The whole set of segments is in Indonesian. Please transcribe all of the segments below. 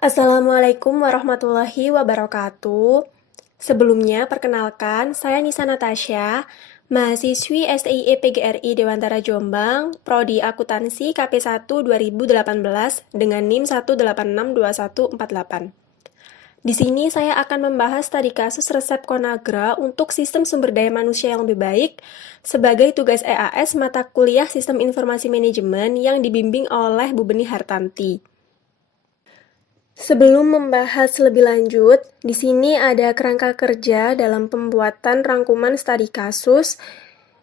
Assalamualaikum warahmatullahi wabarakatuh. Sebelumnya, perkenalkan, saya Nisa Natasha, mahasiswi STIE PGRI Dewantara Jombang, Prodi Akuntansi KP1 2018 dengan NIM 1862148. Di sini saya akan membahas studi kasus resep Conagra untuk sistem sumber daya manusia yang lebih baik sebagai tugas EAS mata kuliah Sistem Informasi Manajemen yang dibimbing oleh Bu Beni Hartanti. Sebelum membahas lebih lanjut, di sini ada kerangka kerja dalam pembuatan rangkuman studi kasus.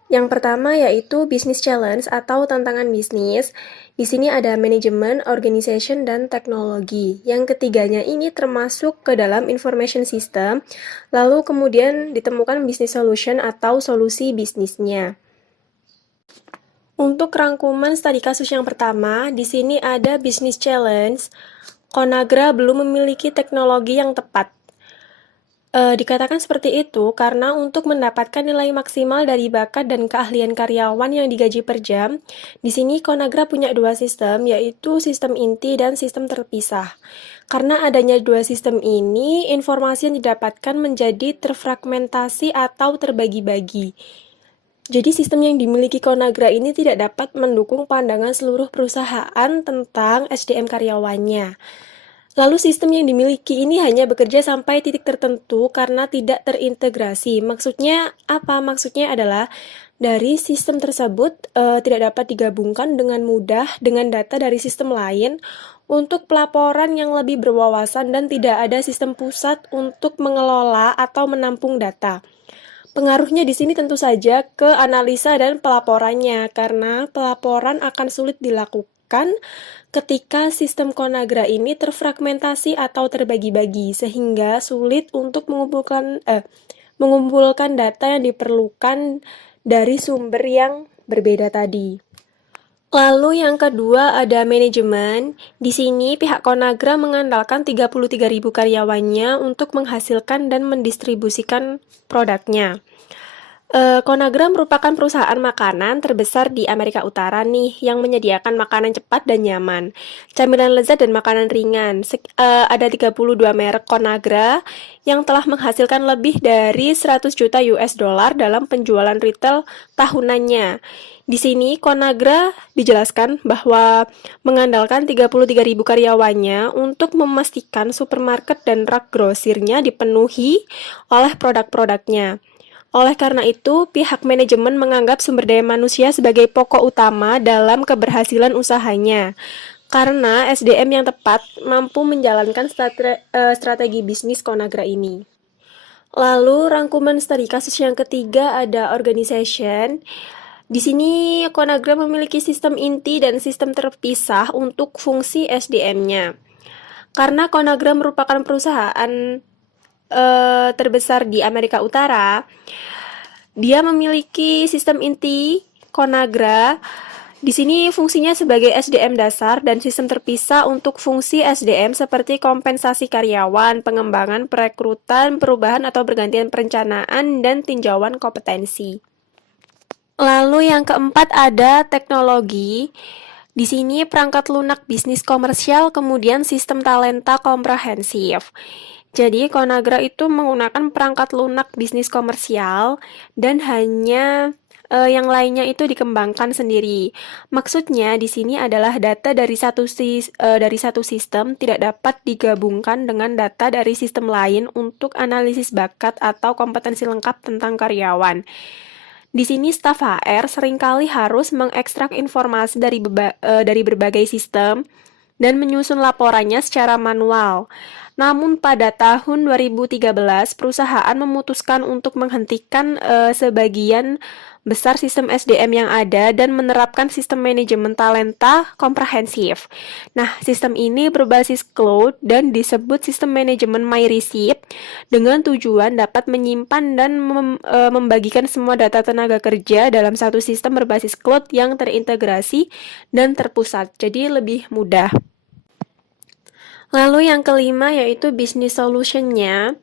Yang pertama yaitu business challenge atau tantangan bisnis. Di sini ada manajemen, organization, dan teknologi. Yang ketiganya ini termasuk ke dalam information system. Lalu kemudian ditemukan business solution atau solusi bisnisnya. Untuk rangkuman studi kasus yang pertama, di sini ada business challenge. Conagra belum memiliki teknologi yang tepat. Dikatakan seperti itu karena untuk mendapatkan nilai maksimal dari bakat dan keahlian karyawan yang digaji per jam, di sini Conagra punya dua sistem, yaitu sistem inti dan sistem terpisah. Karena adanya dua sistem ini, informasi yang didapatkan menjadi terfragmentasi atau terbagi-bagi. Jadi sistem yang dimiliki Conagra ini tidak dapat mendukung pandangan seluruh perusahaan tentang SDM karyawannya. Lalu sistem yang dimiliki ini hanya bekerja sampai titik tertentu karena tidak terintegrasi. Maksudnya apa? Maksudnya adalah dari sistem tersebut tidak dapat digabungkan dengan mudah dengan data dari sistem lain untuk pelaporan yang lebih berwawasan dan tidak ada sistem pusat untuk mengelola atau menampung data. Pengaruhnya di sini tentu saja ke analisa dan pelaporannya, karena pelaporan akan sulit dilakukan ketika sistem Conagra ini terfragmentasi atau terbagi-bagi, sehingga sulit untuk mengumpulkan data yang diperlukan dari sumber yang berbeda tadi. Lalu yang kedua ada manajemen. Di sini pihak Conagra mengandalkan 33.000 karyawannya untuk menghasilkan dan mendistribusikan produknya. Conagra merupakan perusahaan makanan terbesar di Amerika Utara nih, yang menyediakan makanan cepat dan nyaman, camilan lezat dan makanan ringan. Ada 32 merek Conagra yang telah menghasilkan lebih dari 100 juta US dollar dalam penjualan retail tahunannya. Di sini Conagra dijelaskan bahwa mengandalkan 33.000 karyawannya untuk memastikan supermarket dan rak grosirnya dipenuhi oleh produk-produknya. Oleh karena itu, pihak manajemen menganggap sumber daya manusia sebagai pokok utama dalam keberhasilan usahanya. Karena SDM yang tepat mampu menjalankan strategi bisnis Conagra ini. Lalu rangkuman studi kasus yang ketiga ada organization. Di sini Conagra memiliki sistem inti dan sistem terpisah untuk fungsi SDM-nya. Karena Conagra merupakan perusahaan terbesar di Amerika Utara, dia memiliki sistem inti Conagra. Di sini fungsinya sebagai SDM dasar dan sistem terpisah untuk fungsi SDM seperti kompensasi karyawan, pengembangan perekrutan, perubahan atau pergantian perencanaan, dan tinjauan kompetensi. Lalu yang keempat ada teknologi. Di sini perangkat lunak bisnis komersial, kemudian sistem talenta komprehensif. Jadi Conagra itu menggunakan perangkat lunak bisnis komersial dan hanya yang lainnya itu dikembangkan sendiri. Maksudnya di sini adalah data dari satu sistem tidak dapat digabungkan dengan data dari sistem lain untuk analisis bakat atau kompetensi lengkap tentang karyawan. Di sini staf HR seringkali harus mengekstrak informasi dari berbagai sistem dan menyusun laporannya secara manual. Namun pada tahun 2013, perusahaan memutuskan untuk menghentikan sebagian besar sistem SDM yang ada dan menerapkan sistem manajemen talenta komprehensif. Nah, sistem ini berbasis cloud dan disebut sistem manajemen MyReceipt dengan tujuan dapat menyimpan dan membagikan semua data tenaga kerja dalam satu sistem berbasis cloud yang terintegrasi dan terpusat. Jadi lebih mudah. Lalu yang kelima yaitu business solution-nya.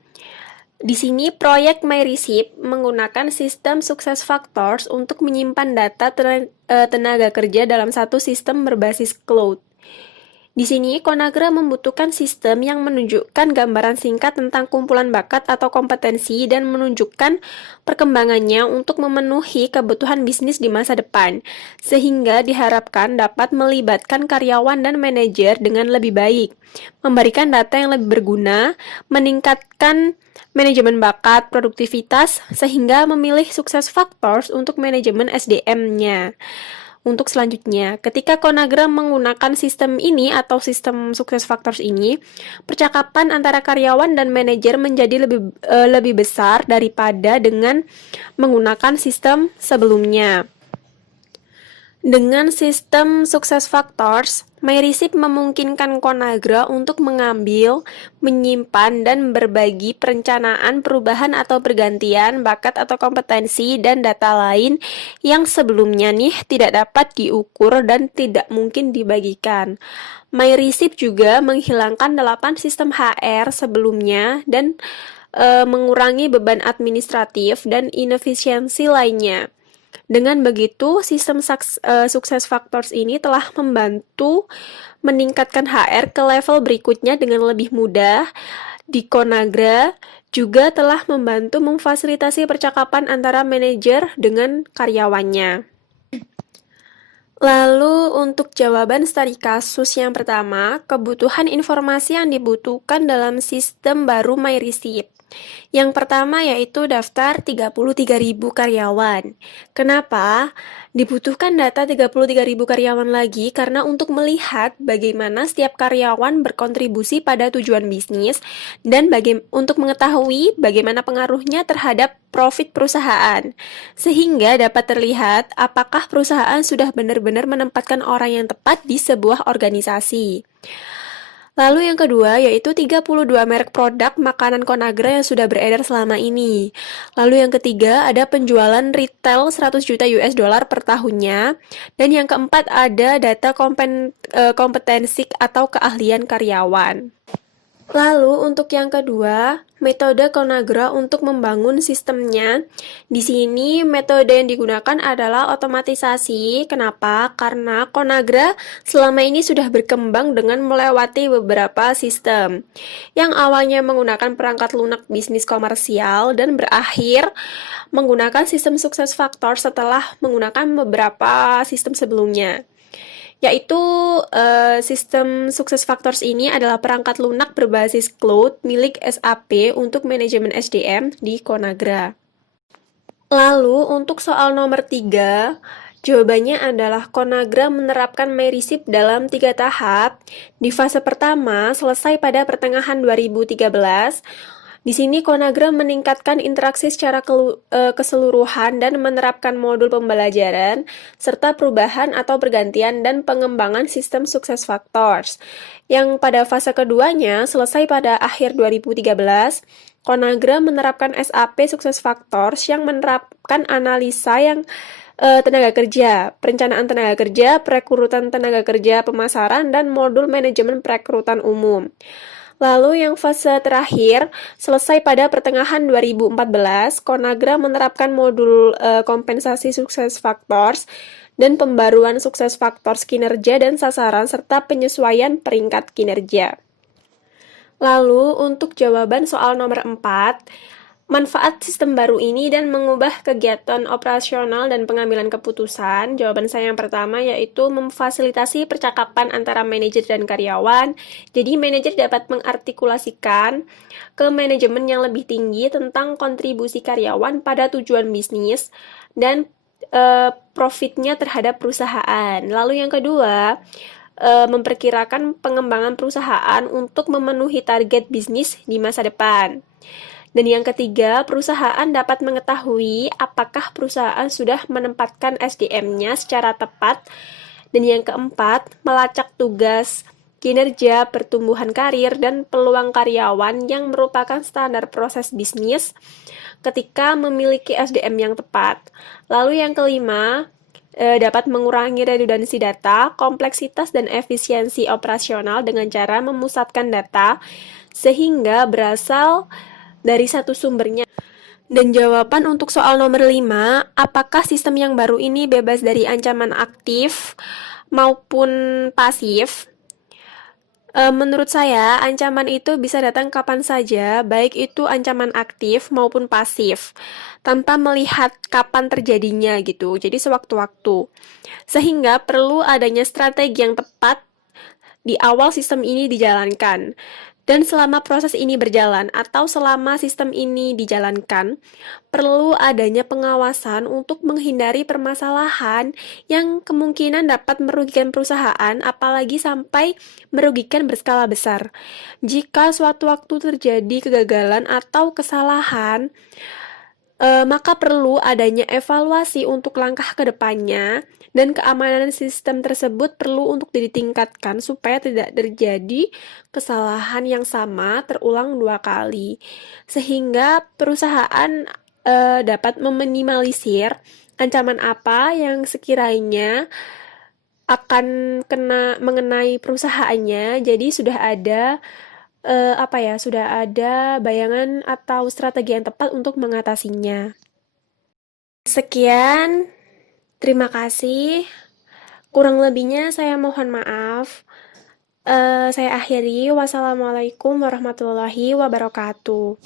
Di sini proyek MyReceipt menggunakan sistem success factors untuk menyimpan data tenaga kerja dalam satu sistem berbasis cloud. Di sini, Conagra membutuhkan sistem yang menunjukkan gambaran singkat tentang kumpulan bakat atau kompetensi dan menunjukkan perkembangannya untuk memenuhi kebutuhan bisnis di masa depan, sehingga diharapkan dapat melibatkan karyawan dan manajer dengan lebih baik, memberikan data yang lebih berguna, meningkatkan manajemen bakat, produktivitas, sehingga memilih sukses factors untuk manajemen SDM-nya. Untuk selanjutnya, ketika Conagra menggunakan sistem ini atau sistem sukses factors ini, percakapan antara karyawan dan manajer menjadi lebih besar daripada dengan menggunakan sistem sebelumnya. Dengan sistem sukses factors, MyReceipt memungkinkan Conagra untuk mengambil, menyimpan, dan berbagi perencanaan perubahan atau pergantian bakat atau kompetensi dan data lain yang sebelumnya tidak dapat diukur dan tidak mungkin dibagikan. MyReceipt juga menghilangkan 8 sistem HR sebelumnya dan mengurangi beban administratif dan inefisiensi lainnya. Dengan begitu, sistem sukses factors ini telah membantu meningkatkan HR ke level berikutnya dengan lebih mudah. Di Conagra juga telah membantu memfasilitasi percakapan antara manajer dengan karyawannya. Lalu untuk jawaban studi kasus yang pertama, kebutuhan informasi yang dibutuhkan dalam sistem baru MyReceipt. Yang pertama yaitu daftar 33.000 karyawan. Kenapa? Dibutuhkan data 33.000 karyawan lagi karena untuk melihat bagaimana setiap karyawan berkontribusi pada tujuan bisnis dan untuk mengetahui bagaimana pengaruhnya terhadap profit perusahaan. Sehingga dapat terlihat apakah perusahaan sudah benar-benar menempatkan orang yang tepat di sebuah organisasi. Lalu yang kedua yaitu 32 merek produk makanan Conagra yang sudah beredar selama ini. Lalu yang ketiga ada penjualan retail 100 juta US dollar per tahunnya. Dan yang keempat ada data kompetensi atau keahlian karyawan. Lalu untuk yang kedua, metode Conagra untuk membangun sistemnya. Di sini metode yang digunakan adalah otomatisasi. Kenapa? Karena Conagra selama ini sudah berkembang dengan melewati beberapa sistem. Yang awalnya menggunakan perangkat lunak bisnis komersial dan berakhir menggunakan sistem sukses factor setelah menggunakan beberapa sistem sebelumnya. Yaitu sistem sukses factors ini adalah perangkat lunak berbasis cloud milik SAP untuk manajemen SDM di Conagra. Lalu untuk soal nomor 3, jawabannya adalah Conagra menerapkan MyReceipt dalam 3 tahap. Di fase pertama selesai pada pertengahan 2013. Di sini Conagra meningkatkan interaksi secara keseluruhan dan menerapkan modul pembelajaran serta perubahan atau pergantian dan pengembangan sistem sukses factors. Yang pada fase keduanya selesai pada akhir 2013, Conagra menerapkan SAP sukses factors yang menerapkan analisa yang tenaga kerja, perencanaan tenaga kerja, perekrutan tenaga kerja, pemasaran, dan modul manajemen perekrutan umum. Lalu yang fase terakhir, selesai pada pertengahan 2014, Conagra menerapkan modul kompensasi sukses factors dan pembaruan sukses factors kinerja dan sasaran serta penyesuaian peringkat kinerja. Lalu untuk jawaban soal nomor 4, manfaat sistem baru ini dan mengubah kegiatan operasional dan pengambilan keputusan. Jawaban saya yang pertama yaitu memfasilitasi percakapan antara manajer dan karyawan. Jadi manajer dapat mengartikulasikan ke manajemen yang lebih tinggi tentang kontribusi karyawan pada tujuan bisnis dan profitnya terhadap perusahaan. Lalu yang kedua, memperkirakan pengembangan perusahaan untuk memenuhi target bisnis di masa depan. Dan yang ketiga, perusahaan dapat mengetahui apakah perusahaan sudah menempatkan SDM-nya secara tepat. Dan yang keempat, melacak tugas, kinerja, pertumbuhan karir, dan peluang karyawan yang merupakan standar proses bisnis ketika memiliki SDM yang tepat. Lalu yang kelima, dapat mengurangi redundansi data, kompleksitas, dan efisiensi operasional dengan cara memusatkan data sehingga berasal dari satu sumbernya. Dan jawaban untuk soal nomor 5, apakah sistem yang baru ini bebas dari ancaman aktif maupun pasif? Menurut saya, ancaman itu bisa datang kapan saja, baik itu ancaman aktif maupun pasif, tanpa melihat kapan terjadinya gitu. Jadi sewaktu-waktu. Sehingga perlu adanya strategi yang tepat di awal sistem ini dijalankan. Dan selama proses ini berjalan atau selama sistem ini dijalankan, perlu adanya pengawasan untuk menghindari permasalahan yang kemungkinan dapat merugikan perusahaan, apalagi sampai merugikan berskala besar. Jika suatu waktu terjadi kegagalan atau kesalahan, maka perlu adanya evaluasi untuk langkah ke depannya dan keamanan sistem tersebut perlu untuk ditingkatkan supaya tidak terjadi kesalahan yang sama terulang 2 kali. Sehingga perusahaan dapat meminimalisir ancaman apa yang sekiranya akan kena mengenai perusahaannya. Jadi sudah ada sudah ada bayangan atau strategi yang tepat untuk mengatasinya. Sekian, terima kasih. Kurang lebihnya saya mohon maaf. Saya akhiri. Wassalamualaikum warahmatullahi wabarakatuh.